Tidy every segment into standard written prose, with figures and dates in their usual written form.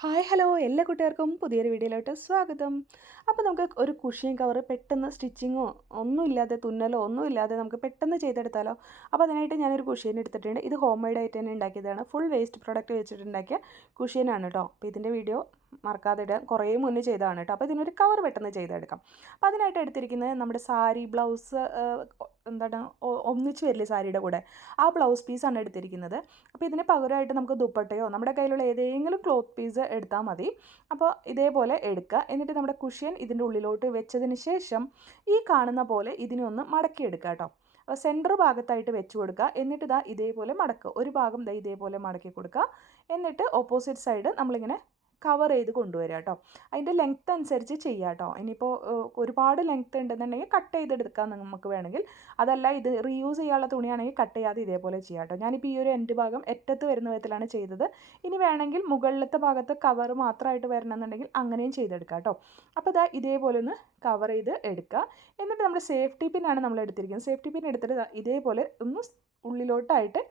Hi hello എല്ലാ കൂട്ടുകാർക്കും പുതിയൊരു വീഡിയോയിലോട്ട് സ്വാഗതം. അപ്പോൾ നമുക്ക് ഒരു കുഷ്യൻ കവർ പെട്ടെന്ന് സ്റ്റിച്ചിങ്ങോ ഒന്നുമില്ലാതെ തുന്നലോ ഒന്നുമില്ലാതെ നമുക്ക് പെട്ടെന്ന് ചെയ്തെടുത്താലോ. അപ്പോൾ അതിനായിട്ട് ഞാനൊരു കുഷ്യൻ എടുത്തിട്ടുണ്ട്. ഇത് ഹോം മെയ്ഡ് ആയിട്ട് തന്നെ ഉണ്ടാക്കിയതാണ്. ഫുൾ വേസ്റ്റ് പ്രോഡക്റ്റ് വെച്ചിട്ടുണ്ടാക്കിയ കുഷ്യനാണ് കേട്ടോ. അപ്പോൾ ഇതിൻ്റെ വീഡിയോ മറക്കാതെ ഇടാൻ കുറേ മുന്നേ ചെയ്തതാണ് കേട്ടോ. അപ്പോൾ ഇതിനൊരു കവർ പെട്ടെന്ന് ചെയ്തെടുക്കാം. അപ്പോൾ അതിനായിട്ട് എടുത്തിരിക്കുന്നത് നമ്മുടെ സാരി ബ്ലൗസ് എന്താണ് ഒന്നിച്ച് വരില്ലേ സാരിയുടെ കൂടെ, ആ ബ്ലൗസ് പീസാണ് എടുത്തിരിക്കുന്നത്. അപ്പോൾ ഇതിന് പകരമായിട്ട് നമുക്ക് ദുപ്പട്ടയോ നമ്മുടെ കയ്യിലുള്ള ഏതെങ്കിലും ക്ലോത്ത് പീസ് എടുത്താൽ മതി. അപ്പോൾ ഇതേപോലെ എടുക്കുക. എന്നിട്ട് നമ്മുടെ കുഷ്യൻ ഇതിൻ്റെ ഉള്ളിലോട്ട് വെച്ചതിന് ശേഷം ഈ കാണുന്ന പോലെ ഇതിനെ ഒന്ന് മടക്കിയെടുക്കുക കേട്ടോ. അപ്പോൾ സെൻറ്റർ ഭാഗത്തായിട്ട് വെച്ച് കൊടുക്കുക. എന്നിട്ട് ഇതേപോലെ മടക്കുക. ഒരു ഭാഗം ഇതേപോലെ മടക്കി കൊടുക്കുക. എന്നിട്ട് ഓപ്പോസിറ്റ് സൈഡ് നമ്മളിങ്ങനെ കവർ ചെയ്ത് കൊണ്ടുവരിക കേട്ടോ. അതിൻ്റെ ലെങ്ത്ത് അനുസരിച്ച് ചെയ്യുക കേട്ടോ. ഇനിയിപ്പോൾ ഒരുപാട് ലെങ്ത്ത് ഉണ്ടെന്നുണ്ടെങ്കിൽ കട്ട് ചെയ്തെടുക്കാം നമുക്ക് വേണമെങ്കിൽ. അതല്ല ഇത് റീയൂസ് ചെയ്യാനുള്ള തുണിയാണെങ്കിൽ കട്ട് ചെയ്യാതെ ഇതേപോലെ ചെയ്യാം കേട്ടോ. ഞാനിപ്പോൾ ഈ ഒരു എൻഡ് ഭാഗം അറ്റത്ത് വരുന്ന വിധത്തിലാണ് ചെയ്തത്. ഇനി വേണമെങ്കിൽ മുകളിലത്തെ ഭാഗത്ത് കവർ മാത്രമായിട്ട് വരണമെന്നുണ്ടെങ്കിൽ അങ്ങനെയും ചെയ്തെടുക്കാം കേട്ടോ. അപ്പോൾ ഇതേപോലെ ഒന്ന് കവർ ചെയ്ത് എടുക്കുക. എന്നിട്ട് നമ്മൾ സേഫ്റ്റി പിന്നാണ് നമ്മൾ എടുത്തിരിക്കുന്നത്. സേഫ്റ്റി പിൻ എടുത്തിട്ട് ഇതേപോലെ ഒന്ന് ഉള്ളിലോട്ടായിട്ട്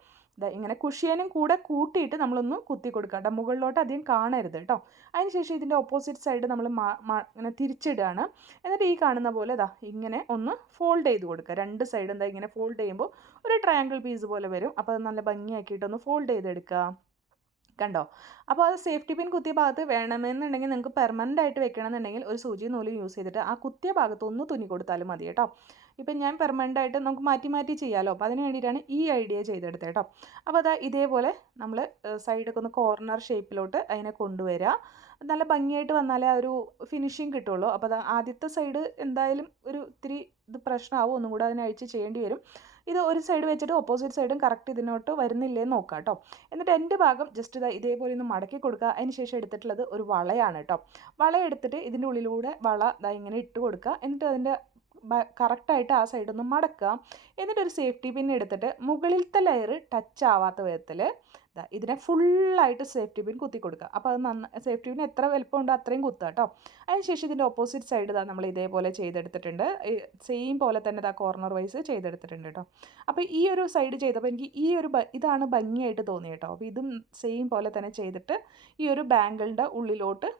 ഇങ്ങനെ കുഷ്യനും കൂടെ കൂട്ടിയിട്ട് നമ്മളൊന്ന് കുത്തി കൊടുക്കുക കേട്ടോ. മുകളിലോട്ട് അധികം കാണരുത് കേട്ടോ. അതിനുശേഷം ഇതിൻ്റെ ഓപ്പോസിറ്റ് സൈഡ് നമ്മൾ ഇങ്ങനെ തിരിച്ചിടുകയാണ്. എന്നിട്ട് ഈ കാണുന്ന പോലെ ഇങ്ങനെ ഒന്ന് ഫോൾഡ് ചെയ്ത് കൊടുക്കുക. രണ്ട് സൈഡ് ഇങ്ങനെ ഫോൾഡ് ചെയ്യുമ്പോൾ ഒരു ട്രയാങ്കിൾ പീസ് പോലെ വരും. അപ്പോൾ അത് നല്ല ഭംഗിയാക്കിയിട്ടൊന്ന് ഫോൾഡ് ചെയ്തെടുക്കുക. കണ്ടോ? അപ്പോൾ അത് സേഫ്റ്റി പിൻ കുത്തിയ ഭാഗത്ത് വേണമെന്നുണ്ടെങ്കിൽ നിങ്ങൾക്ക് പെർമനൻ്റ് ആയിട്ട് വെക്കണമെന്നുണ്ടെങ്കിൽ ഒരു സൂചി നൂലും യൂസ് ചെയ്തിട്ട് ആ കുത്തിയ ഭാഗത്ത് ഒന്ന് തുന്നി കൊടുത്താലും മതി കേട്ടോ. ഇപ്പം ഞാൻ പെർമനൻ്റ് ആയിട്ട് നമുക്ക് മാറ്റി മാറ്റി ചെയ്യാമല്ലോ. അപ്പോൾ അതിന് വേണ്ടിയിട്ടാണ് ഈ ഐഡിയ ചെയ്തെടുത്തത് കേട്ടോ. അപ്പോൾ ഇതേപോലെ നമ്മൾ സൈഡൊക്കെ ഒന്ന് കോർണർ ഷേപ്പിലോട്ട് അതിനെ കൊണ്ടുവരിക. നല്ല ഭംഗിയായിട്ട് വന്നാലേ ആ ഒരു ഫിനിഷിങ് കിട്ടുള്ളൂ. അപ്പോൾ ആദ്യത്തെ സൈഡ് എന്തായാലും ഒരു ഇത്തിരി പ്രശ്നമാവും. ഒന്നും കൂടെ അതിനെ അഴിച്ച് ചെയ്യേണ്ടി വരും. ഇത് ഒരു സൈഡ് വെച്ചിട്ട് ഓപ്പോസിറ്റ് സൈഡും കറക്റ്റ് ഇതിനോട്ട് വരുന്നില്ലേന്ന് നോക്കാം കേട്ടോ. എന്നിട്ട് എൻ്റെ ഭാഗം ജസ്റ്റ് ഇതേപോലെ ഒന്ന് മടക്കി കൊടുക്കുക. അതിന് ശേഷം എടുത്തിട്ടുള്ളത് ഒരു വളയാണ് കേട്ടോ. വള എടുത്തിട്ട് ഇതിൻ്റെ ഉള്ളിലൂടെ വള ഇങ്ങനെ ഇട്ട് കൊടുക്കുക. എന്നിട്ട് അതിൻ്റെ കറക്റ്റായിട്ട് ആ സൈഡൊന്ന് മടക്കുക. എന്നിട്ടൊരു സേഫ്റ്റി പിൻ എടുത്തിട്ട് മുകളിലത്തെ ലെയർ ടച്ച് ആവാത്ത വിധത്തിൽ ഇതിനെ ഫുള്ളായിട്ട് സേഫ്റ്റി പിൻ കുത്തി കൊടുക്കുക. അപ്പോൾ അത് സേഫ്റ്റി പിൻ എത്ര വലുപ്പമുണ്ടോ അത്രയും കുത്തുക കേട്ടോ. അതിനുശേഷം ഇതിൻ്റെ ഓപ്പോസിറ്റ് സൈഡ് നമ്മൾ ഇതേപോലെ ചെയ്തെടുത്തിട്ടുണ്ട്. സെയിം പോലെ തന്നെ കോർണർ വൈസ് ചെയ്തെടുത്തിട്ടുണ്ട് കേട്ടോ. അപ്പോൾ ഈ ഒരു സൈഡ് ചെയ്തപ്പോൾ എനിക്ക് ഇതാണ് ഭംഗിയായിട്ട് തോന്നി കേട്ടോ. അപ്പോൾ ഇതും സെയിം പോലെ തന്നെ ചെയ്തിട്ട് ഈ ഒരു ബാങ്കിളിൻ്റെ ഉള്ളിലോട്ട്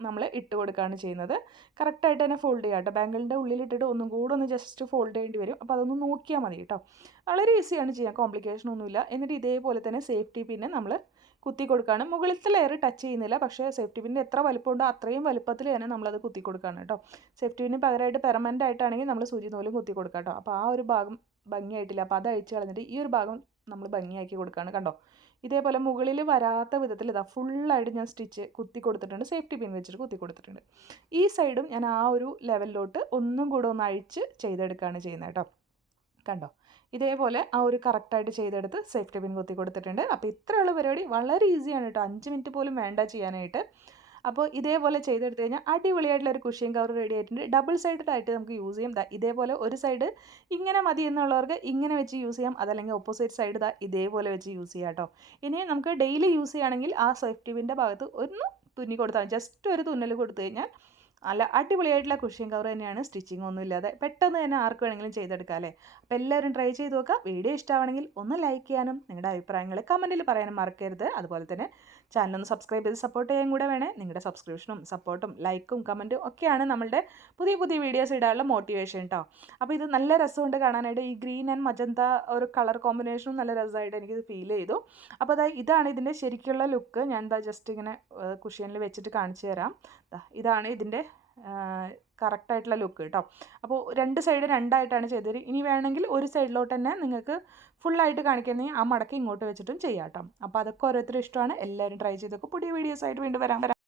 നമ്മൾ ഇട്ട് കൊടുക്കുകയാണ് ചെയ്യുന്നത്. കറക്റ്റായിട്ട് തന്നെ ഫോൾഡ് ചെയ്യുക കേട്ടോ. ബാങ്കിളിൻ്റെ ഉള്ളിലിട്ടിട്ട് ഒന്നും കൂടെ ഒന്ന് ജസ്റ്റ് ഫോൾഡ് ചെയ്യേണ്ടി വരും. അപ്പോൾ അതൊന്ന് നോക്കിയാൽ മതി കേട്ടോ. വളരെ ഈസിയാണ് ചെയ്യാൻ, കോംപ്ലിക്കേഷൻ ഒന്നുമില്ല. എന്നിട്ട് ഇതേപോലെ തന്നെ സേഫ്റ്റി പിന്നെ നമ്മൾ കുത്തി കൊടുക്കുകയാണ്. മുകളിലത്തെ ലെയർ ടച്ച് ചെയ്യുന്നില്ല, പക്ഷേ സേഫ്റ്റി പിന്നിൻ്റെ എത്ര വലുപ്പമുണ്ടോ അത്രയും വലുപ്പത്തിൽ തന്നെ നമ്മളത് കുത്തി കൊടുക്കുകയാണ് കേട്ടോ. സേഫ്റ്റി പിന്നിന് പകരമായിട്ട് പെർമനൻ്റ് ആയിട്ടാണെങ്കിൽ നമ്മൾ സൂചി നൂലും കുത്തി കൊടുക്കാം കേട്ടോ. അപ്പോൾ ആ ഒരു ഭാഗം ഭംഗിയായിട്ടില്ല. അപ്പോൾ അത് അഴിച്ച് കളഞ്ഞിട്ട് ഈ ഒരു ഭാഗം നമ്മൾ ഭംഗിയാക്കി കൊടുക്കുകയാണ്. കണ്ടോ? ഇതേപോലെ മുകളിൽ വരാത്ത വിധത്തിൽ ഫുള്ളായിട്ട് ഞാൻ സ്റ്റിച്ച് കുത്തി കൊടുത്തിട്ടുണ്ട്. സേഫ്റ്റി പിൻ വെച്ചിട്ട് കുത്തി കൊടുത്തിട്ടുണ്ട്. ഈ സൈഡും ഞാൻ ആ ഒരു ലെവലിലോട്ട് ഒന്നും കൂടെ ഒന്ന് അഴിച്ച് ചെയ്തെടുക്കുകയാണ് ചെയ്യുന്നത് കേട്ടോ. കണ്ടോ? ഇതേപോലെ ആ ഒരു കറക്റ്റായിട്ട് ചെയ്തെടുത്ത് സേഫ്റ്റി പിൻ കുത്തി കൊടുത്തിട്ടുണ്ട്. അപ്പോൾ ഇത്രയുള്ള പരിപാടി വളരെ ഈസിയാണ് കേട്ടോ. 5 മിനിറ്റ് പോലും വേണ്ട ചെയ്യാനായിട്ട്. അപ്പോൾ ഇതേപോലെ ചെയ്തെടുത്ത് കഴിഞ്ഞാൽ അടിപൊളിയായിട്ടുള്ള ഒരു കുഷ്യൻ കവർ റെഡി ആയിട്ടുണ്ട്. ഡബിൾ സൈഡഡ് ആയിട്ട് നമുക്ക് യൂസ് ചെയ്യാം. ഇതേപോലെ ഒരു സൈഡ് ഇങ്ങനെ മതി എന്നുള്ളവർക്ക് ഇങ്ങനെ വെച്ച് യൂസ് ചെയ്യാം. അതല്ലെങ്കിൽ ഓപ്പോസിറ്റ് സൈഡ് ഇതേപോലെ വെച്ച് യൂസ് ചെയ്യാം കേട്ടോ. ഇനി നമുക്ക് ഡെയിലി യൂസ് ചെയ്യുകയാണെങ്കിൽ ആ സേഫ്റ്റി പിൻ്റെ ഭാഗത്ത് ഒന്ന് തുന്നി കൊടുത്താൽ ജസ്റ്റ് ഒരു തുന്നൽ കൊടുത്തു കഴിഞ്ഞാൽ നല്ല അടിപൊളിയായിട്ടുള്ള കുഷ്യൻ കവർ തന്നെയാണ്. സ്റ്റിച്ചിങ് ഒന്നും ഇല്ലാതെ പെട്ടെന്ന് തന്നെ ആർക്ക് വേണമെങ്കിലും ചെയ്തെടുക്കാം അല്ലേ. അപ്പോൾ എല്ലാവരും ട്രൈ ചെയ്ത് നോക്കുക. വീഡിയോ ഇഷ്ടമാണെങ്കിൽ ഒന്ന് ലൈക്ക് ചെയ്യാനും നിങ്ങളുടെ അഭിപ്രായങ്ങൾ കമൻറ്റിൽ പറയാനും മറക്കരുത്. അതുപോലെ തന്നെ ചാനലൊന്ന് സബ്സ്ക്രൈബ് ചെയ്ത് സപ്പോർട്ട് ചെയ്യാൻ കൂടെ വേണേ. നിങ്ങളുടെ സബ്സ്ക്രിപ്ഷനും സപ്പോർട്ടും ലൈക്കും കമൻറ്റും ഒക്കെയാണ് നമ്മളുടെ പുതിയ പുതിയ വീഡിയോസ് ഇടാനുള്ള മോട്ടിവേഷൻ കേട്ടോ. അപ്പോൾ ഇത് നല്ല രസമുണ്ട് കാണാനായിട്ട്. ഈ ഗ്രീൻ ആൻഡ് മജന്ത ഒരു കളർ കോമ്പിനേഷനും നല്ല രസമായിട്ട് എനിക്കിത് ഫീൽ ചെയ്തു. അപ്പോൾ ഇതാണ് ഇതിൻ്റെ ശരിക്കുള്ള ലുക്ക്. ഞാൻ ജസ്റ്റ് ഇങ്ങനെ കുഷ്യനിൽ വെച്ചിട്ട് കാണിച്ചു തരാം. ഇതാണ് ഇതിൻ്റെ കറക്റ്റായിട്ടുള്ള ലുക്ക് കേട്ടോ. അപ്പോൾ രണ്ട് സൈഡ് രണ്ടായിട്ടാണ് ചെയ്തത്. ഇനി വേണമെങ്കിൽ ഒരു സൈഡിലോട്ട് തന്നെ നിങ്ങൾക്ക് ഫുള്ളായിട്ട് കാണിക്കുകയാണെങ്കിൽ ആ മടക്കി ഇങ്ങോട്ട് വെച്ചിട്ടും ചെയ്യാം കേട്ടോ. അപ്പോൾ അതൊക്കെ ഓരോരുത്തരും ഇഷ്ടമാണ്. എല്ലാവരും ട്രൈ ചെയ്തൊക്കെ പുതിയ വീഡിയോസ് ആയിട്ട് വീണ്ടും വരാം.